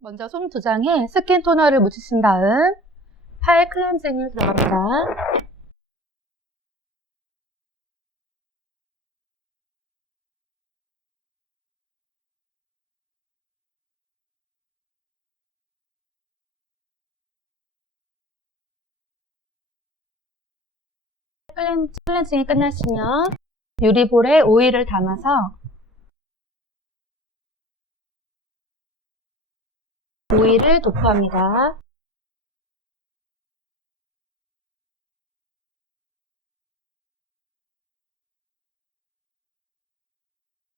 먼저 솜 두 장에 스킨 토너를 묻히신 다음 팔 클렌징을 들어갑니다. 클렌, 클렌징이 끝났으면 유리볼에 오일을 담아서 오일을 도포합니다.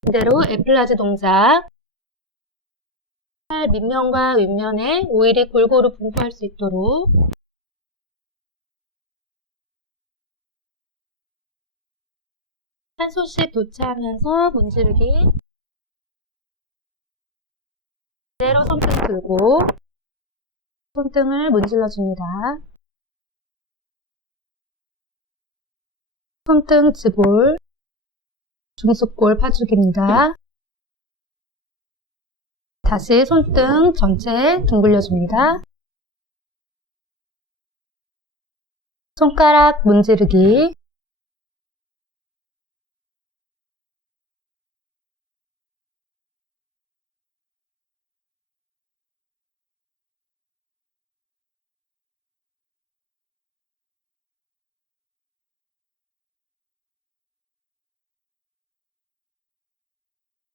이대로 애플라즈 동작. 팔 밑면과 윗면에 오일이 골고루 분포할 수 있도록. 한 손씩 교체하면서 문지르기 그대로 손등 들고 손등을 문질러 줍니다. 손등 지볼 중습골 파주기입니다. 다시 손등 전체 둥글려 줍니다. 손가락 문지르기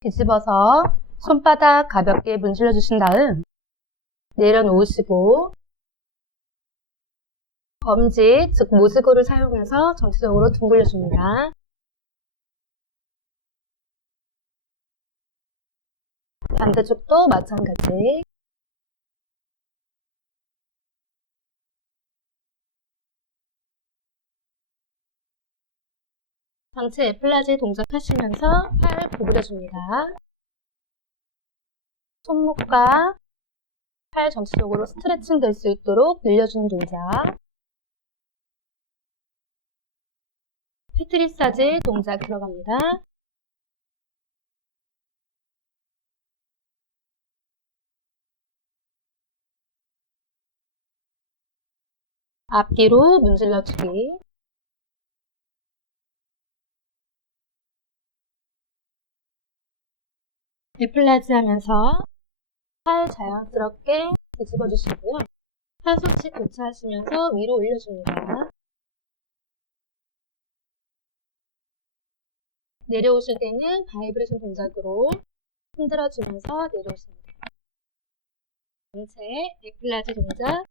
뒤집어서 손바닥 가볍게 문질러 주신 다음 내려놓으시고 검지, 즉 모즈고를 사용해서 전체적으로 둥글려 줍니다. 반대쪽도 마찬가지. 전체 애플라지 동작하시면서 팔 구부려 줍니다. 손목과 팔 전체적으로 스트레칭 될 수 있도록 늘려주는 동작. 페트리사지 동작 들어갑니다. 앞뒤로 문질러주기. 리플라지 하면서 팔 자연스럽게 뒤집어 주시고요. 팔 손씩 교차하시면서 위로 올려줍니다. 내려오실 때는 바이브레이션 동작으로 흔들어주면서 내려오십니다. 전체 리플라지 동작